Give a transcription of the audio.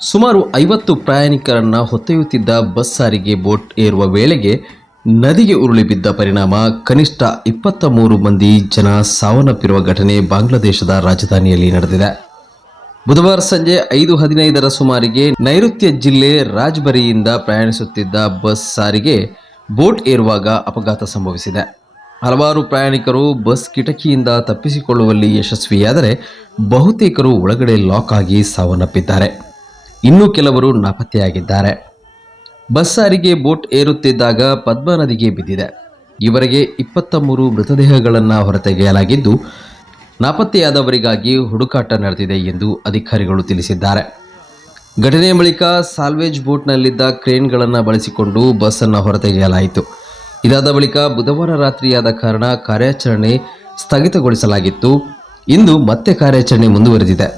ಸುಮಾರು 50 ಪ್ರಯಾಣಿಕರನ್ನ ಹೊತ್ತೊಯ್ಯುತ್ತಿದ್ದ ಬಸ್ ಸಾರಿಗೆ ಬೋಟ್ ಏರುವ ವೇಳೆಗೆ ನದಿಗೆ ಉರುಳಿ ಬಿದ್ದ ಪರಿಣಾಮ ಕನಿಷ್ಠ 23 ಮಂದಿ ಜನ ಸಾವನ್ನಪ್ಪಿರುವ ಘಟನೆ ಬಾಂಗ್ಲಾದೇಶದ ರಾಜಧಾನಿಯಲ್ಲಿ ನಡೆದಿದೆ. ಬುಧವಾರ ಸಂಜೆ 5:15ರ ಸುಮಾರಿಗೆ ನೈಋತ್ಯ ಜಿಲ್ಲೆ ರಾಜ್ಬರಿಯಿಂದ ಪ್ರಯಾಣಿಸುತ್ತಿದ್ದ ಬಸ್ ಸಾರಿಗೆ ಬೋಟ್ ಏರುವಾಗ ಅಪಘಾತ ಸಂಭವಿಸಿದೆ. ಹಲವಾರು ಪ್ರಯಾಣಿಕರು ಬಸ್ ಕಿಟಕಿಯಿಂದ ತಪ್ಪಿಸಿಕೊಳ್ಳುವಲ್ಲಿ ಯಶಸ್ವಿಯಾದರೆ ಬಹುತೇಕರು ಒಳಗಡೆ ಲಾಕ್ ಆಗಿ ಸಾವನ್ನಪ್ಪಿದ್ದಾರೆ. ಇನ್ನೂ ಕೆಲವರು ನಾಪತ್ತೆಯಾಗಿದ್ದಾರೆ. ಬಸ್ ಸಾರಿಗೆ ಬೋಟ್ ಏರುತ್ತಿದ್ದಾಗ ಪದ್ಮಾ ನದಿಗೆ ಬಿದ್ದಿದೆ. ಈವರೆಗೆ 23 ಮೃತದೇಹಗಳನ್ನು ಹೊರತೆಗೆಯಲಾಗಿದ್ದು, ನಾಪತ್ತೆಯಾದವರಿಗಾಗಿ ಹುಡುಕಾಟ ನಡೆದಿದೆ ಎಂದು ಅಧಿಕಾರಿಗಳು ತಿಳಿಸಿದ್ದಾರೆ. ಘಟನೆಯ ಬಳಿಕ ಸಾಲ್ವೇಜ್ ಬೋಟ್ನಲ್ಲಿದ್ದ ಕ್ರೇನ್ಗಳನ್ನು ಬಳಸಿಕೊಂಡು ಬಸ್ ಅನ್ನು ಹೊರತೆಗೆಯಲಾಯಿತು. ಇದಾದ ಬಳಿಕ ಬುಧವಾರ ರಾತ್ರಿಯಾದ ಕಾರಣ ಕಾರ್ಯಾಚರಣೆ ಸ್ಥಗಿತಗೊಳಿಸಲಾಗಿತ್ತು. ಇಂದು ಮತ್ತೆ ಕಾರ್ಯಾಚರಣೆ ಮುಂದುವರೆದಿದೆ.